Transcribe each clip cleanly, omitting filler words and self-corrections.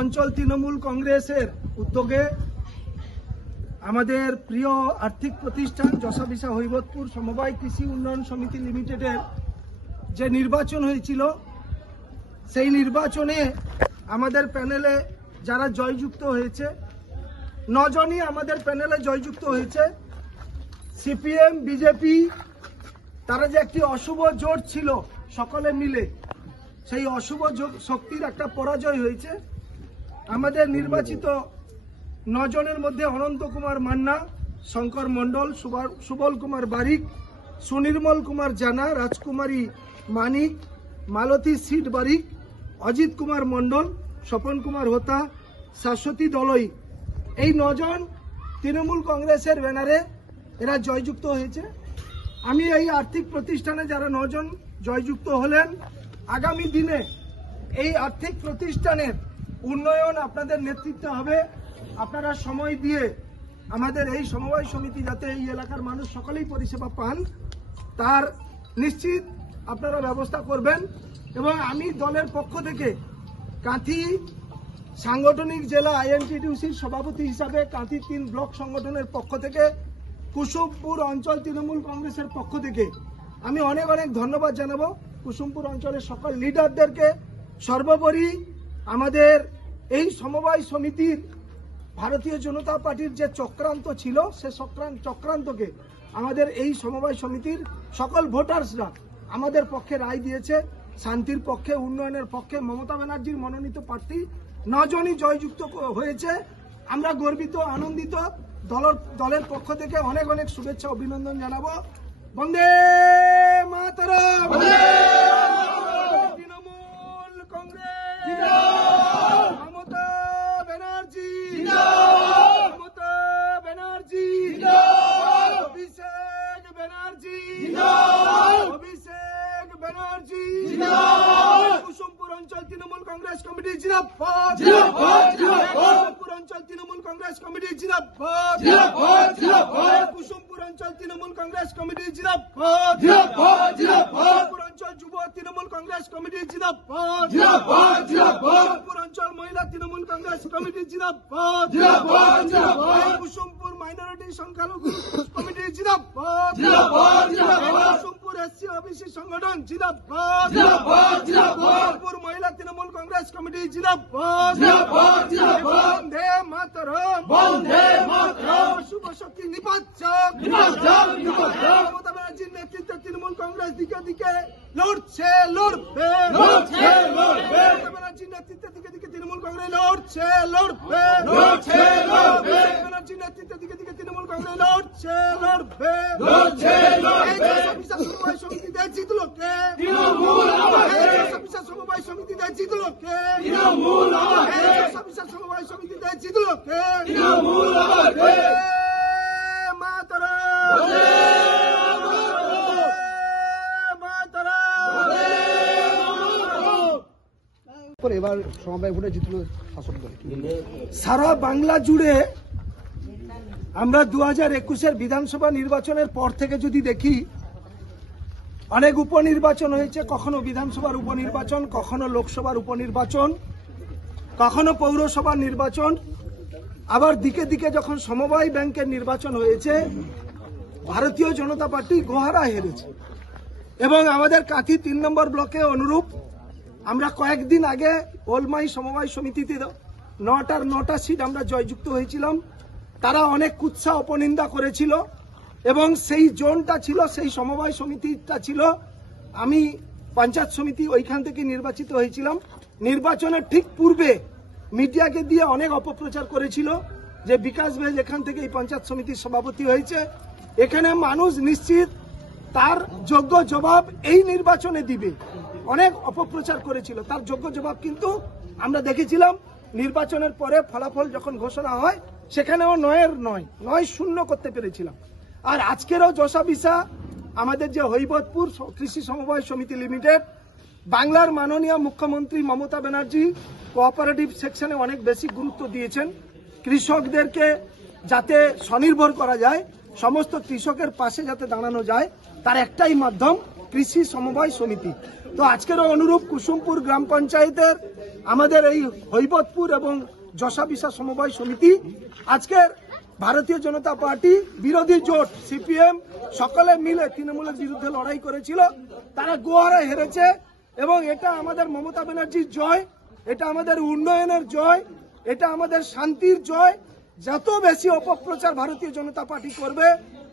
অঞ্চল তৃণমূল কংগ্রেসের উদ্যোগে আমাদের প্রিয় আর্থিক প্রতিষ্ঠান যশাবিশা হৈবতপুর সমবায় কৃষি উন্নয়ন সমিতি লিমিটেডের যে নির্বাচন হয়েছিল সেই নির্বাচনে আমাদের প্যানেলে যারা জয়যুক্ত হয়েছে 9 জনই আমাদের প্যানেলে জয়যুক্ত হয়েছে। সিপিএম বিজেপি তারা যে একটি অশুভ জোট ছিল সকলে মিলে সেই অশুভ শক্তির একটা পরাজয় হয়েছে। আমাদের নির্বাচিত 9 জনের মধ্যে অনন্ত কুমার মান্না, শঙ্কর মণ্ডল, সুবল কুমার বারিক, সুনির্মল কুমার জানা, রাজকুমারী মানিক, মালতী সিট বারিক, অজিত কুমার মণ্ডল, স্বপন কুমার হোতা, শাশ্বতী দলই, এই 9 জন তৃণমূল কংগ্রেসের ব্যানারে এরা জয়যুক্ত হয়েছে। আমি এই আর্থিক প্রতিষ্ঠানে যারা 9 জন জয়যুক্ত হলেন, আগামী দিনে এই আর্থিক প্রতিষ্ঠানের উন্নয়ন আপনাদের নেতৃত্বে হবে। আপনারা সময় দিয়ে আমাদের এই সমবায় সমিতি যাতে এই এলাকার মানুষ সকলেই পরিষেবা পান তার নিশ্চিত আপনারা ব্যবস্থা করবেন। এবং আমি দলের পক্ষ থেকে কাঁথি সাংগঠনিক জেলা আইএনটিটিউসির সভাপতি হিসাবে কাঁথি 3 ব্লক সংগঠনের পক্ষ থেকে, কুসুমপুর অঞ্চল তৃণমূল কংগ্রেসের পক্ষ থেকে আমি অনেক অনেক ধন্যবাদ জানাবো কুসুমপুর অঞ্চলের সকল লিডারদেরকে। সর্বোপরি আমাদের এই সমবায় সমিতির ভারতীয় জনতা পার্টির যে চক্রান্ত ছিল সে চক্রান্তকে আমাদের এই সমবায় সমিতির সকল ভোটার্সরা আমাদের পক্ষে রায় দিয়েছে। শান্তির পক্ষে, উন্নয়নের পক্ষে মমতা ব্যানার্জির মনোনীত প্রার্থী 9 জনই জয়যুক্ত হয়েছে। আমরা গর্বিত, আনন্দিত। দলের পক্ষ থেকে অনেক অনেক শুভেচ্ছা অভিনন্দন জানাবো। বন্দে মাতরম। তৃণমূল কংগ্রেস, মমতা ব্যানার্জি, মমতা ব্যানার্জি, অভিষেক ব্যানার্জি, অভিষেক ব্যানার্জি, কুসুমপুর অঞ্চল তৃণমূল কংগ্রেস কমিটি জিন্দাবাদ, কুসুমপুর অঞ্চল তৃণমূল কংগ্রেস কমিটি জিন্দাবাদ, কুসুমপুর অঞ্চল তৃণমূল কংগ্রেস কমিটি জিন্দাবাদ, কুসুমপুর অঞ্চল যুব তৃণমূল কংগ্রেস কমিটি জিন্দাবাদ, কুসুমপুর অঞ্চল মহিলা তৃণমূল কংগ্রেস কমিটি জিন্দাবাদ, কুসুমপুর মাইনরিটি সংখ্যালঘু কমিটি জিন্দাবাদ, কুসুমপুর এসসি ওবিসি সংগঠন জিন্দাবাদ, কুসুমপুর মহিলা তৃণমূল কংগ্রেস কমিটি জিন্দাবাদ, বন্দে মাতরম, বন্দে মাতরম। শুভ শক্তি নিপাত মমতা ব্যানার্জির নেতৃত্বে তৃণমূল কংগ্রেস দিকে দিকে লড়ছে, লড়বে, লড়ছে, লড়বে। মমতা ব্যানার্জির নেতৃত্বে দিকে দিকে তৃণমূল কংগ্রেস লড়ছে, লড়বে, লড়ছে, লড়বে। মমতা ব্যানার্জির নেতৃত্বে দিকে দিকে তৃণমূল কংগ্রেস লড়ছে, লড়বে, লড়ছে, লড়বে। সমবায় সমিতিতে জিতলো কে? তৃণমূল। সমবায় সমিতিতে জিতলো কে? তৃণমূল। সমবায় সমিতিতে জিতলো কে? তৃণমূল। এবার সমবায় ভোটে জিতল শাসক দল। সারা বাংলা জুড়ে আমরা 2021-এর বিধানসভা নির্বাচনের পর থেকে যদি দেখি, অনেক উপনির্বাচন হয়েছে, কখনো বিধানসভার উপনির্বাচন, কখনো লোকসভার উপনির্বাচন, কখনো পৌরসভার নির্বাচন, আবার দিকে দিকে যখন সমবায় ব্যাংকের নির্বাচন হয়েছে ভারতীয় জনতা পার্টি গোহারা হেরেছে। এবং আমাদের কাঁথি 3 নম্বর ব্লকে অনুরূপ আমরা কয়েকদিন আগে ওলমাই সমবায় সমিতিতে 9টার 9টা সিট আমরা জয়যুক্ত হয়েছিলাম। তারা অনেক কুৎসা অপনিন্দা করেছিল এবং সেই জোনটা ছিল, সেই সমবায় সমিতিটা ছিল, আমি পঞ্চায়েত সমিতি ওইখান থেকে নির্বাচিত হয়েছিলাম। নির্বাচনের ঠিক পূর্বে মিডিয়াকে দিয়ে অনেক অপপ্রচার করেছিল যে বিকাশ বেজ এখান থেকে এই পঞ্চায়েত সমিতির সভাপতি হয়েছে। এখানে মানুষ নিশ্চিত তার যোগ্য জবাব এই নির্বাচনে দিবে। অনেক অপপ্রচার করেছিল, তার যোগ্য জবাব কিন্তু আমরা দেখেছিলাম। নির্বাচনের পরে ফলাফল যখন ঘোষণা হয় সেখানেও 9-0 করতে পেরেছিলাম। আর আজকেরও যশাবিশা আমাদের যে হৈবতপুর কৃষি সমবায় সমিতি লিমিটেড, বাংলার মাননীয় মুখ্যমন্ত্রী মমতা ব্যানার্জি কোঅপারেটিভ সেকশনে অনেক বেশি গুরুত্ব দিয়েছেন। কৃষকদেরকে যাতে স্বনির্ভর করা যায়, সমস্ত কৃষকের পাশে যাতে দাঁড়ানো যায়, তার একটাই মাধ্যম কৃষি সমবায় সমিতি। তো আজকেরও অনুরূপ কুসুমপুর গ্রাম পঞ্চায়েতের আমাদের এই হৈবতপুর এবং যশাবিশা সমবায় সমিতি আজকের ভারতীয় জনতা পার্টি বিরোধী জোট সিপিএম সকলে মিলে তৃণমূলের বিরুদ্ধে লড়াই করেছিল, তারা গোয়ারে হেরেছে। এবং এটা আমাদের মমতা ব্যানার্জির জয়, এটা আমাদের উন্নয়নের জয়, এটা আমাদের শান্তির জয়। যত বেশি অপপ্রচার ভারতীয় জনতা পার্টি করবে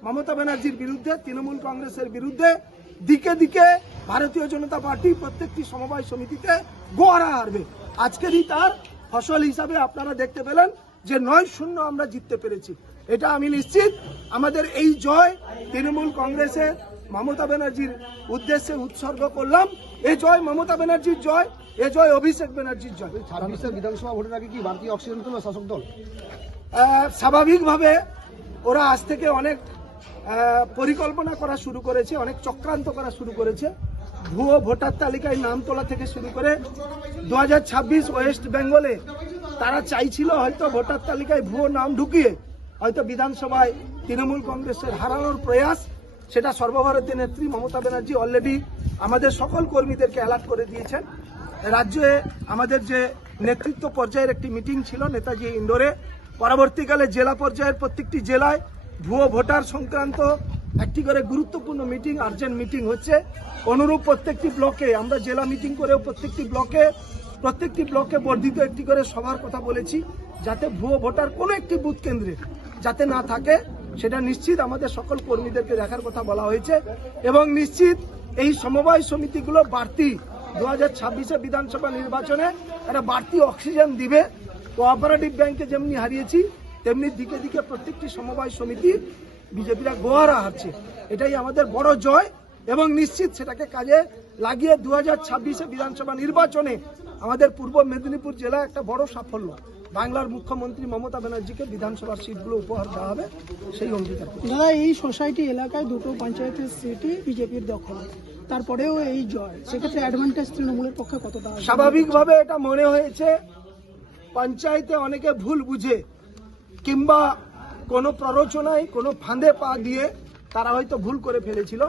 মমতা ব্যানার্জির বিরুদ্ধে, তৃণমূল কংগ্রেসের বিরুদ্ধে, দিকে দিকে ভারতীয় জনতা পার্টি প্রত্যেকটি সমবায় সমিতিতে গোয়ারা হারবে। আজকেরই তার ফসল হিসাবে আপনারা দেখতে পেলেন যে 9-0 আমরা জিততে পেরেছি। এটা আমি নিশ্চিত আমাদের এই জয় তৃণমূল কংগ্রেসের মমতা ব্যানার্জির উদ্দেশ্যে উৎসর্গ করলাম। এই জয় মমতা ব্যানার্জির জয়, এ জয় অভিষেক ব্যানার্জির জয়। 26 বিধানসভা ভোটের আগে কি বাড়তি অক্সিজেন তুলবে শাসক দল? স্বাভাবিকভাবে ওরা আজ থেকে অনেক পরিকল্পনা করা শুরু করেছে, অনেক চক্রান্ত করা শুরু করেছে। ভুয়ো ভোটার তালিকায় নাম তোলা থেকে শুরু করে 2026 ওয়েস্ট বেঙ্গলে তারা চাইছিল হয়তো ভোটার তালিকায় ভুয়ো নাম ঢুকিয়ে হয়তো বিধানসভায় তৃণমূল কংগ্রেসের হারানোর প্রয়াস। সেটা সর্বভারতীয় নেত্রী মমতা ব্যানার্জি অলরেডি আমাদের সকল কর্মীদেরকে অ্যালার্ট করে দিয়েছেন। রাজ্যে আমাদের যে নেতৃত্ব পর্যায়ের একটি মিটিং ছিল নেতাজি ইন্ডোরে, পরবর্তীকালে জেলা পর্যায়ের প্রত্যেকটি জেলায় ভুয়ো ভোটার সংক্রান্ত একটি করে গুরুত্বপূর্ণ মিটিং, আর্জেন্ট মিটিং হচ্ছে। অনুরূপ প্রত্যেকটি ব্লকে আমরা জেলা মিটিং করেও প্রত্যেকটি ব্লকে বর্ধিত একটি করে সভার কথা বলেছি, যাতে ভুয়ো ভোটার কোনো একটি বুথ কেন্দ্রে যাতে না থাকে সেটা নিশ্চিত আমাদের সকল কর্মীদেরকে দেখার কথা বলা হয়েছে। এবং নিশ্চিত এই সমবায় সমিতিগুলো বাড়তি 2026 বিধানসভা নির্বাচনে একটা বাড়তি অক্সিজেন দিবে। কোঅপারেটিভ ব্যাংকে যেমনি হারিয়েছি তেমনি দিকে দিকে প্রত্যেকটি সমবায় সমিতি বিজেপিরা গোয়ারা হারছে। এটাই আমাদের বড় জয় এবং নিশ্চিত সেটাকে কাজে লাগিয়ে 2026 বিধানসভা নির্বাচনে আমাদের পূর্ব মেদিনীপুর জেলা একটা বড় সাফল্য, বাংলার মুখ্যমন্ত্রী মমতা ব্যানার্জিকে বিধানসভার সিটগুলো উপহার দেওয়া হবে, সেই অঙ্গীকার করছি। দাদা, এই সোসাইটি এলাকায় দুটো পঞ্চায়েতের সিটই বিজেপির দখল, তারপরেও এই জয়, সেক্ষেত্রে অ্যাডভান্টেজ তৃণমূলের পক্ষে কতটা? স্বাভাবিকভাবে এটা মনে হয়েছে পঞ্চায়েতে অনেকে ভুল বুঝে কিংবা কোনো প্ররোচনায় কোনো ফাঁদে পা দিয়ে তারা হয়তো ভুল করে ফেলেছিল।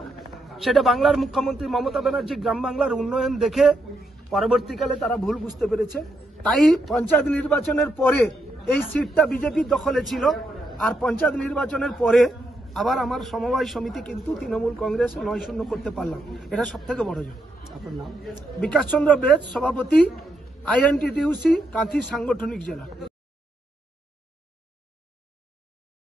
সেটা বাংলার মুখ্যমন্ত্রী মমতা ব্যানার্জি গ্রাম বাংলার উন্নয়ন দেখে পরবর্তীকালে তারা ভুল বুঝতে পেরেছে। তাই পঞ্চায়েত নির্বাচনের পরে এই সিটটা বিজেপির দখলে ছিল, আর পঞ্চায়েত নির্বাচনের পরে আবার আমার সমবায় সমিতি কিন্তু তৃণমূল কংগ্রেস 9-0 করতে পারলাম। এটা সব থেকে বড় জয়। আপনার নাম? বিকাশ চন্দ্র বেদ, সভাপতি, INTTUC কাঁথি সাংগঠনিক জেলা।